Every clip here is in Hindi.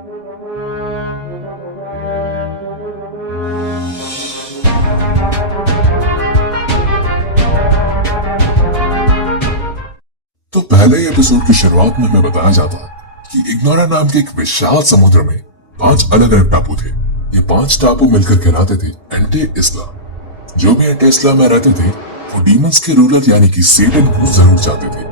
तो पहले एपिसोड की शुरुआत में हमें बताया जाता कि इग्नोरा नाम के एक विशाल समुद्र में 5 अलग अलग टापू थे। ये 5 टापू मिलकर कहलाते थे एंटी इस्ला। जो भी एंटी इस्ला में रहते थे वो डीमंस के रूलर यानी कि सेटन को जरूर चाहते थे।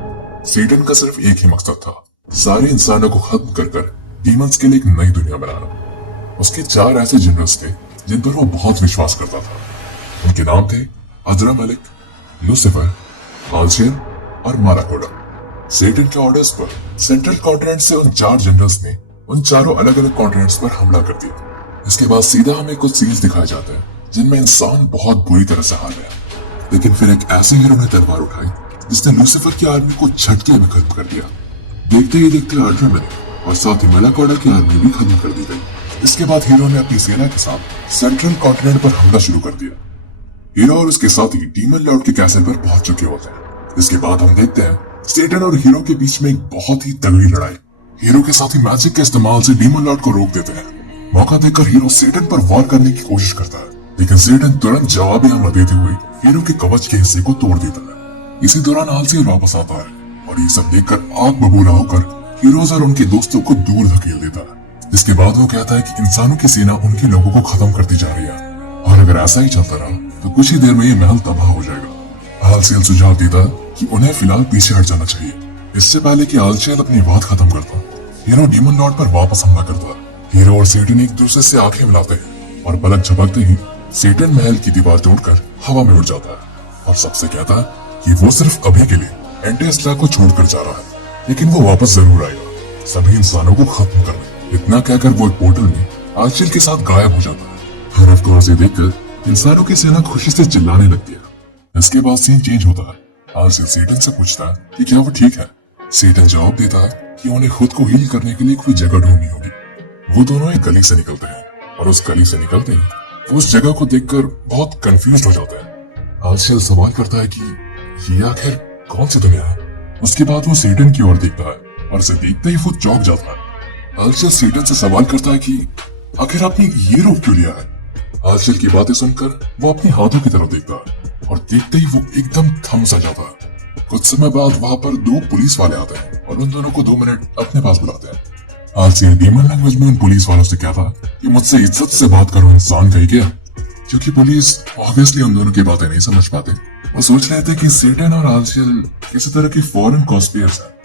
सेटन का सिर्फ एक ही मकसद था, सारे इंसानों को खत्म कर डीमंस के लिए एक नई दुनिया बनाना। उसके 4 ऐसे जनरल्स थे जिन पर वो बहुत विश्वास करता था। उनके नाम थे अजरा मलिक, लूसिफर, आल्शियर और माराकोडा। सेटन के ऑर्डर्स पर सेंट्रल कॉन्टिनेंट से उन 4 जनरल्स ने उन चारों अलग अलग कॉन्टिनेंट्स पर हमला कर दिया। इसके बाद सीधा हमें कुछ सीन्स दिखाए जाते हैं जिनमें इंसान बहुत बुरी तरह से हार गया। लेकिन फिर एक ऐसे हीरो ने तलवार उठाई जिसने लूसिफर की आर्मी को झटके में खत्म कर दिया। देखते ही देखते अजरा मलिक और साथ ही माराकोडा की आर्मी भी खत्म कर दी गई। इसके बाद हीरो ने अपनी सेना के साथ सेंट्रल कॉन्टिनेंट पर हमला शुरू कर दिया। हीरो और उसके साथी डीमन लॉर्ड के कैसल पर पहुंच चुके होते हैं। इसके बाद हम देखते हैं सेटन और हीरो के बीच में एक बहुत ही तगड़ी लड़ाई। हीरो के साथी मैजिक के इस्तेमाल से डीमन लॉर्ड को रोक देते हैं। मौका देकर हीरो सेटन पर वार करने की कोशिश करता है, लेकिन सेटन तुरंत जवाबी हमला देते हुए हीरो के कवच के हिस्से को तोड़ देता है। इसी दौरान आल्शियर वापस आता है और ये सब देखकर आग बबूला होकर हीरोज और उनके दोस्तों को दूर धकेल देता है। इसके बाद वो कहता है कि इंसानों की सेना उनके लोगों को खत्म करती जा रही है और अगर ऐसा ही चलता रहा तो कुछ ही देर में ये महल तबाह हो जाएगा। आल्शियर सुझाव देता है कि उन्हें फिलहाल पीछे हट जाना चाहिए। इससे पहले कि आल्शियर अपनी बात खत्म करता, हीरो डीमन लॉर्ड पर वापस हमला करता है। हीरो और सेटन एक दूसरे से आंखें मिलाते हैं और पलक झपकते ही सेटन महल की दीवार तोड़कर हवा में उड़ जाता है और सबसे कहता है कि वो सिर्फ अभी के लिए एंटी इस्ला को छोड़कर जा रहा है, लेकिन वो वापस जरूर आएगा सभी इंसानों को खत्म करने। इतना कहकर वो एक पोर्टल में आल्शियर के साथ गायब हो जाता है। हर अफवाह से देखकर इंसानों की सेना खुशी से चिल्लाने लगती है। इसके बाद सीन चेंज होता है। आल्शियर सेटन से पूछता है कि क्या वो ठीक है। सेटन जवाब देता है कि उन्हें खुद को हील करने के लिए कोई जगह ढूंढनी होगी। वो दोनों एक गली से निकलते हैं और उस गली से निकलते ही वो उस जगह को देखकर बहुत कंफ्यूज हो जाता है। आल्शियर सवाल करता है कि ये आखिर कौन सी दुनिया है। उसके बाद वो सेटन की ओर देखता है और उसे देखते ही वो चौंक जाता है। आल्शियर सेटन से सवाल करता है कि आखिर आपने ये रूप क्यों लिया है। आल्शियर की बातें सुनकर वो अपने हाथों की तरफ देखता है और देखते ही वो एकदम थम सा जाता है। कुछ समय बाद वहां पर 2 पुलिस वाले आते हैं और उन दोनों को 2 मिनट अपने पास बुलाते हैं। आल्शियर डीमन लैंग्वेज में उन पुलिस वालों से कहता कि मुझसे इज्जत से बात करो इंसान कहीं क्या, क्योंकि पुलिस ऑब्वियसली उन दोनों की बातें नहीं समझ पाते। वो सोच रहे थे कि सेटन और आल्शियर किसी तरह की फॉरेन कॉन्स्पिरेसी है।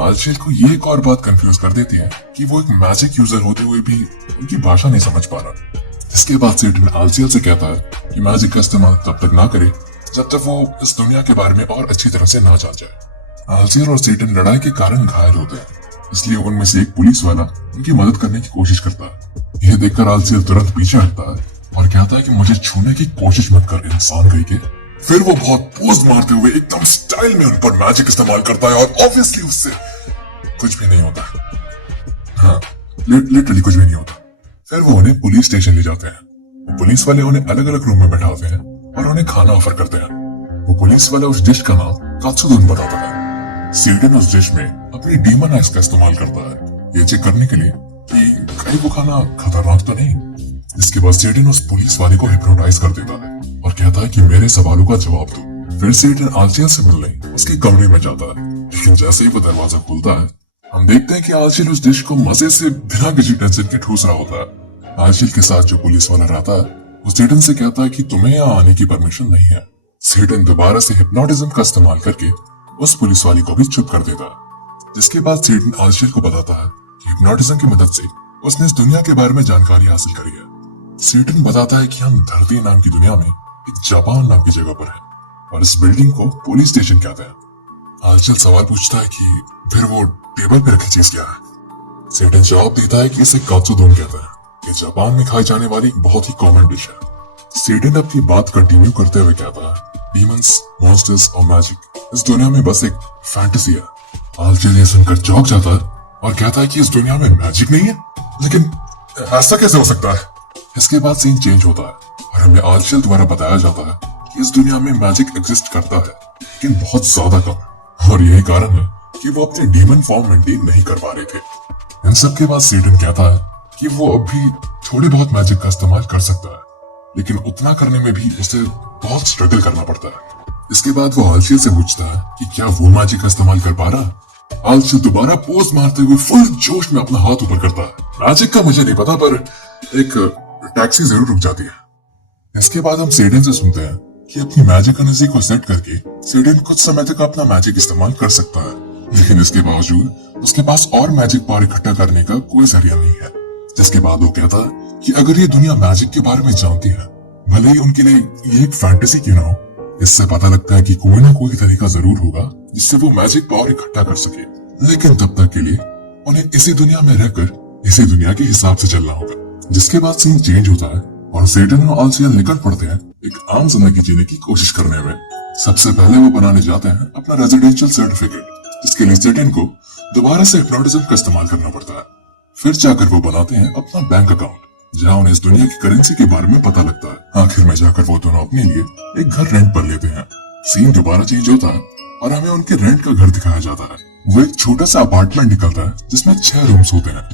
आल्शियर को ये एक और बात कंफ्यूज कर देती है कि वो एक मैजिक यूजर होते हुए भी उनकी भाषा नहीं समझ पा रहा। इसके बाद सेटन आल्शियर से कहता है कि मैजिक का इस्तेमाल तब तक ना करे जब तक वो इस दुनिया के बारे में और अच्छी तरह से ना जान जाए। आल्शियर और सेटन लड़ाई के कारण घायल होते हैं, इसलिए उनमें से एक पुलिस वाला उनकी मदद करने की कोशिश करता है। यह देखकर आल्शियर तुरंत पीछे हटता है और कहता है कि मुझे छूने की कोशिश मत कर इंसान कहीं के। फिर वो बहुत पोज मारते हुए एकदम स्टाइल में उन पर मैजिक इस्तेमाल करता है और ऑब्वियसली उससे कुछ भी नहीं होता। हाँ, लिटरली कुछ भी नहीं होता। फिर वो उन्हें पुलिस स्टेशन ले जाते हैं। पुलिस वाले उन्हें अलग अलग रूम में बैठाते हैं और उन्हें खाना ऑफर करते हैं। वो पुलिस वाला उस डिश का नाम कात्सुदोन बताता है। सेटन उस डिश में अपनी डीमन आइज का इस्तेमाल करता है ये चेक करने के लिए कि कहीं वो खाना खतरनाक तो नहीं। इसके बाद सेटन उस पुलिस वाले को हिप्नोटाइज कर देता है और कहता है कि मेरे सवालों का जवाब दो। फिर सेटन आल्शियर से मिलने उसके कमरे में जाता है, लेकिन जैसे ही वो दरवाजा खुलता है हम देखते हैं कि आल्शियर उस डिश को मजे से बिना किसी टेंशन के ठूस रहा होता है। आल्शियर के साथ जो पुलिस वाला रहता है वो सेटन से कहता है कि तुम्हें यहाँ आने की परमिशन नहीं है। सेटन दोबारा से हिप्नोटिज्म का इस्तेमाल करके उस पुलिस वाली को भी चुप कर देता है। जिसके बाद सेटन आल्शियर को बताता है कि हिप्नोटिज्म की मदद से उसने इस दुनिया के बारे में जानकारी हासिल करी है। सेटन बताता है कि हम धरती नाम की दुनिया में एक जापान नाम की जगह पर है और इस बिल्डिंग को पुलिस स्टेशन कहते हैं। आल्शियर सवाल पूछता है कि फिर वो टेबल पे रखी चीज क्या है। सेटन जवाब देता है कि इसे कात्सुदोन कहते हैं। ये जापान में खाई जाने वाली एक बहुत ही कॉमन डिश है। सेटन अपनी बात कंटिन्यू करते हुए कहता है डीमंस, मॉन्स्टर्स और मैजिक इस दुनिया में बस एक फैंटेसी है। आल्शियर ये सुनकर चौंक जाता है और कहता है कि इस दुनिया में मैजिक नहीं है, लेकिन ऐसा कैसे हो सकता है। इसके बाद सीन चेंज होता है और हमें आल्शियर द्वारा बताया जाता है कि इस दुनिया में मैजिक एग्जिस्ट करता है, लेकिन बहुत ज्यादा कम, और यही कारण है कि वो अपने डीमन फॉर्म मेंटेन नहीं कर पा रहे थे। इन सब के बाद सेटन कहता है कि वो अब भी थोड़े बहुत मैजिक का इस्तेमाल कर सकता है, लेकिन उतना करने में भी उसे बहुत स्ट्रगल करना पड़ता है। इसके बाद वो आलशियल से पूछता है कि क्या वो मैजिक का इस्तेमाल कर पा रहा। आलशियल दोबारा पोज मारते हुए फुल जोश में अपना हाथ ऊपर करता है। मैजिक का मुझे नहीं पता, पर एक टैक्सी जरूर रुक जाती है। इसके बाद हम सेडन से सुनते हैं कि अपनी मैजिक एनर्जी को सेट करके सेडन कुछ समय तक अपना मैजिक इस्तेमाल कर सकता है, लेकिन इसके बावजूद उसके पास और मैजिक पावर इकट्ठा करने का कोई जरिया नहीं है। जिसके बाद वो कहता है कि अगर ये दुनिया मैजिक के बारे में जानती है, भले ही उनके लिए ये एक फैंटेसी क्यों ना हो, इससे पता लगता है कि कोई ना कोई तरीका जरूर होगा जिससे वो मैजिक पावर इकट्ठा कर सके। लेकिन तब तक के लिए उन्हें इसी दुनिया में रहकर इसी दुनिया के हिसाब से चलना होगा। जिसके बाद सीन चेंज होता है और सेडन और आलसिया निकल पड़ते हैं एक आम जिंदगी जीने की कोशिश करने में। सबसे पहले वो बनाने जाते हैं अपना रेजिडेंशियल सर्टिफिकेट, जिसके लिए सेडन को दोबारा से हिप्नोटिज्म का इस्तेमाल करना पड़ता है। फिर जाकर वो बनाते हैं अपना बैंक अकाउंट, जहाँ उन्हें इस दुनिया की करेंसी के बारे में पता लगता है। आखिर में जाकर वो दोनों अपने लिए एक घर रेंट पर लेते हैं। सीन दोबारा चेंज होता है और हमें उनके रेंट का घर दिखाया जाता है। वो एक छोटा सा अपार्टमेंट निकलता है जिसमें 6 रूम्स होते हैं।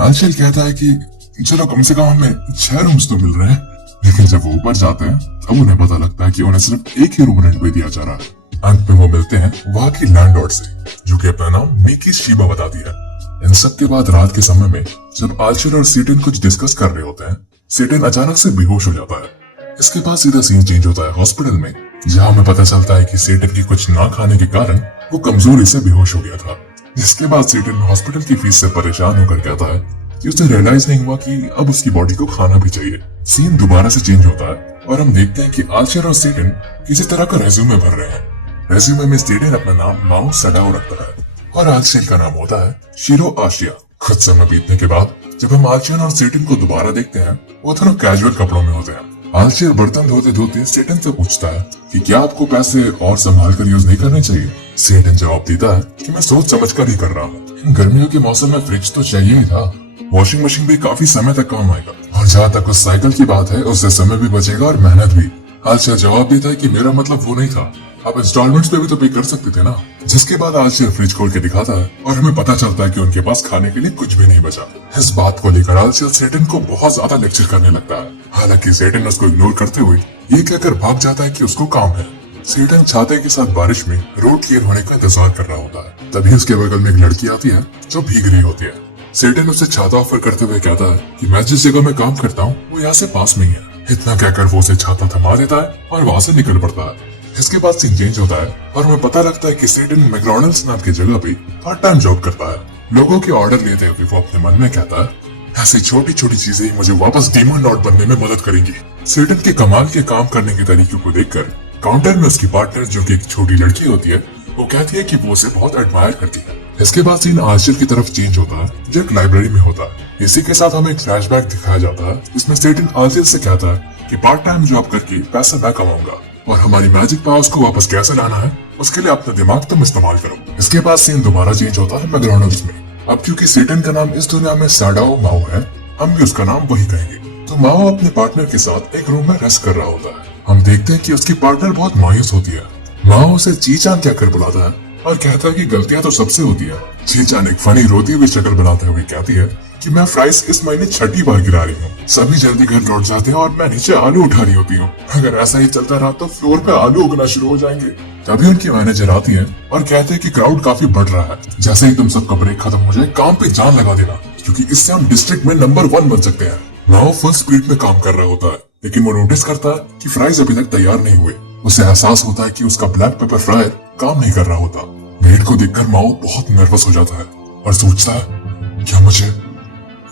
आंशल कहता है कि चलो कम से कम हमें 6 रूम्स तो मिल रहे हैं, लेकिन जब वो ऊपर जाते हैं तब उन्हें पता लगता है कि उन्हें सिर्फ एक ही रूम रेंट पे दिया जा रहा है। अंत में वो मिलते हैं वहाँ की लैंडलॉर्ड से, जो कि अपना नाम मिकी शीबा बताती है। इन सब के बाद रात के समय में जब आल्शियर और सेटन कुछ डिस्कस कर रहे होते हैं, सेटन अचानक से बेहोश हो जाता है। इसके बाद सीधा सीन चेंज होता है हॉस्पिटल में, जहाँ हमें पता चलता है कि सेटन की कुछ ना खाने के कारण वो कमजोरी से बेहोश हो गया था। जिसके बाद सेटन हॉस्पिटल की फीस से परेशान होकर कहता है कि उसे रियलाइज नहीं हुआ कि अब उसकी बॉडी को खाना भी चाहिए। सीन दोबारा से चेंज होता है और हम देखते हैं कि आल्शियर और सेटन किसी तरह का रेज्यूमे भर रहे हैं। रेज्यूमे में सेटन अपना नाम माओ सडाओ रखता है और आल्शियर का नाम होता है शिरो आशिया। कुछ समय बीतने के बाद जब हम आल्शियर और सेटन को दोबारा देखते हैं, वो दोनों कैजुअल कपड़ों में होते हैं। आल्शियर बर्तन धोते धोते सेटन से पूछता है कि क्या आपको पैसे और संभाल कर यूज नहीं करने चाहिए। सेटन जवाब देता है कि मैं सोच समझ कर ही कर रहा हूँ। गर्मियों के मौसम में फ्रिज तो चाहिए ही था, वॉशिंग मशीन भी काफी समय तक काम आएगा, और जहाँ तक उस साइकिल की बात है उससे समय भी बचेगा और मेहनत भी। आल्शियर जवाब देता है कि मेरा मतलब वो नहीं था, आप इंस्टॉलमेंट्स पे भी तो पे कर सकते थे ना। जिसके बाद आल्शियर फ्रिज खोल के दिखाता है और हमें पता चलता है कि उनके पास खाने के लिए कुछ भी नहीं बचा। इस बात को लेकर आल्शियर सेटन को बहुत ज्यादा लेक्चर करने लगता है। हालांकि सेटन उसको इग्नोर करते हुए ये कहकर भाग जाता है कि उसको काम है। सेटन छाते के साथ बारिश में रोड क्लियर होने का इंतजार कर रहा होता है। तभी उसके बगल में एक लड़की आती है जो भीग रही होती है। सेटन उसे छाता ऑफर करते हुए कहता है कि मैं जिस जगह में काम करता हूँ वो यहाँ से पास में ही है। इतना कहकर वो उसे छाता थमा देता है और वहाँ से निकल पड़ता है। इसके बाद सीन चेंज होता है और हमें पता लगता है कि सेटन मैकडॉनल्ड्स नाम की जगह पे पार्ट टाइम जॉब करता है। लोगों के ऑर्डर लेते हुए वो अपने मन में कहता है ऐसी छोटी छोटी चीजें मुझे वापस डीमन लॉर्ड बनने में मदद करेंगी। सेटन के कमाल के काम करने के तरीके को देखकर काउंटर में उसकी पार्टनर, जो कि एक छोटी लड़की होती है, वो कहती है कि वो उसे बहुत एडमायर करती है। इसके बाद सीन आर्चर की तरफ चेंज होता है जो एक लाइब्रेरी में होता है। इसी के साथ हमें एक फ्लैशबैक दिखाया जाता है जिसमें सेटन आर्चर से कहता है कि पार्ट टाइम जॉब करके पैसा मैं कमाऊंगा और हमारी मैजिक पावर्स को वापस कैसे लाना है उसके लिए अपना दिमाग तुम इस्तेमाल करो। इसके बाद सीन दोबारा चेंज होता है मैकडॉनल्ड्स में। अब क्योंकि सेटन का नाम इस दुनिया में साडाओ माओ है, हम भी उसका नाम वही कहेंगे। तो माओ अपने पार्टनर के साथ एक रूम में रेस्ट कर रहा होता है। हम देखते हैं कि उसकी पार्टनर बहुत मायूस होती है। माओ उसे चीचान कहकर बुलाता है और कहता है कि गलतियां तो सबसे होती है। चीचान एक फनी रोती हुई शक्ल बनाते हुए कहती है कि मैं फ्राइज इस महीने 6ठी बार गिरा रही हूँ। सभी जल्दी घर लौट जाते हैं और मैं नीचे आलू उठा रही होती हूँ। अगर ऐसा ही चलता रहा तो फ्लोर पे आलू उगना शुरू हो जाएंगे। तभी उनकी मैनेजर आती है और कहते हैं कि क्राउड काफी बढ़ रहा है, जैसे ही तुम सबका ब्रेक खत्म हो जाए काम पे जान लगा देना, क्योंकि इससे हम डिस्ट्रिक्ट में नंबर 1 बन सकते हैं। माओ फुल स्पीड में काम कर रहा होता है, लेकिन वो नोटिस करता है कि फ्राइज अभी तक तैयार नहीं हुए। उसे एहसास होता है कि उसका ब्लैक पेपर फ्रायर काम नहीं कर रहा होता। मेड को देखकर माओ बहुत नर्वस हो जाता है और सोचता है क्या मुझे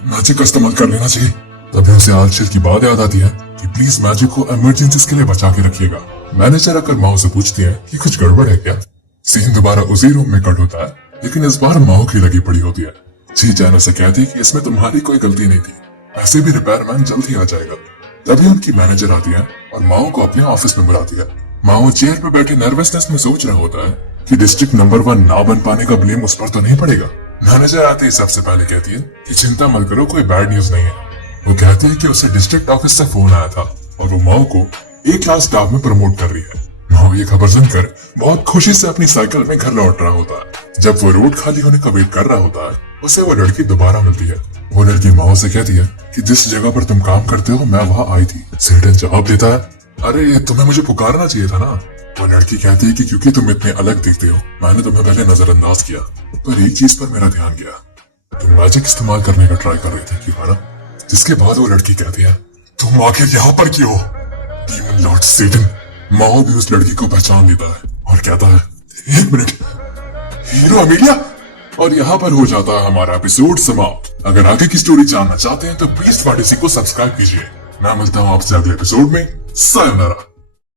मैजिक का इस्तेमाल कर लेना चाहिए। तभी उसे आर्चर की बात याद आती है कि प्लीज मैजिक को इमरजेंसीज के लिए बचा के रखिएगा। मैनेजर आकर माओ से पूछती है कि कुछ गड़बड़ है क्या। सीन दोबारा उसी रूम में कट होता है, लेकिन इस बार माओ की लगी पड़ी होती है। चीचान से कहती है कि इसमें तुम्हारी कोई गलती नहीं थी, ऐसे भी रिपेयरमैन जल्द ही आ जाएगा। तभी उनकी मैनेजर आती है और माओ को अपने ऑफिस में बुलाती है। माओ चेयर पर बैठे नर्वसनेस में सोच रहा होता है कि डिस्ट्रिक्ट नंबर 1 ना बन पाने का ब्लेम उस पर तो नहीं पड़ेगा। मैनेजर आते ही सबसे पहले कहती है कि चिंता मत करो, कोई बैड न्यूज नहीं है। वो कहती है कि उसे डिस्ट्रिक्ट ऑफिस से फोन आया था और वो माओ को एक क्लास स्टाफ में प्रमोट कर रही है। माओ ये खबर सुनकर बहुत खुशी से अपनी साइकिल में घर लौट रहा होता है। जब वो रोड खाली होने का वेट कर रहा होता है, उसे वो लड़की दोबारा मिलती है। वो लड़की माओ से कहती है कि जिस जगह पर तुम काम करते हो मैं वहां आई थी। सेटन जवाब देता है, अरे तुम्हें मुझे पुकारना चाहिए था ना। वो लड़की कहती है कि क्योंकि तुम इतने अलग दिखते हो मैंने तुम्हें पहले नजरअंदाज किया, पर एक चीज पर मेरा ध्यान गया, तुम मैजिक इस्तेमाल करने का ट्राई कर रहे थे क्यों, है ना? जिसके बाद वो लड़की कहती है, तुम आखिर यहाँ पर क्यों? डीमन लॉर्ड सेटन। माओ भी उस लड़की को पहचान लेता है और कहता है, एक मिनट, हीरो अमेलिया। और यहाँ पर हो जाता है हमारा एपिसोड समाप्त। अगर आगे की स्टोरी जानना चाहते हैं तो बीस्ट फैंटेसी को सब्सक्राइब कीजिए। मैं मिलता हूँ आपसे अगले एपिसोड में। सायोनारा।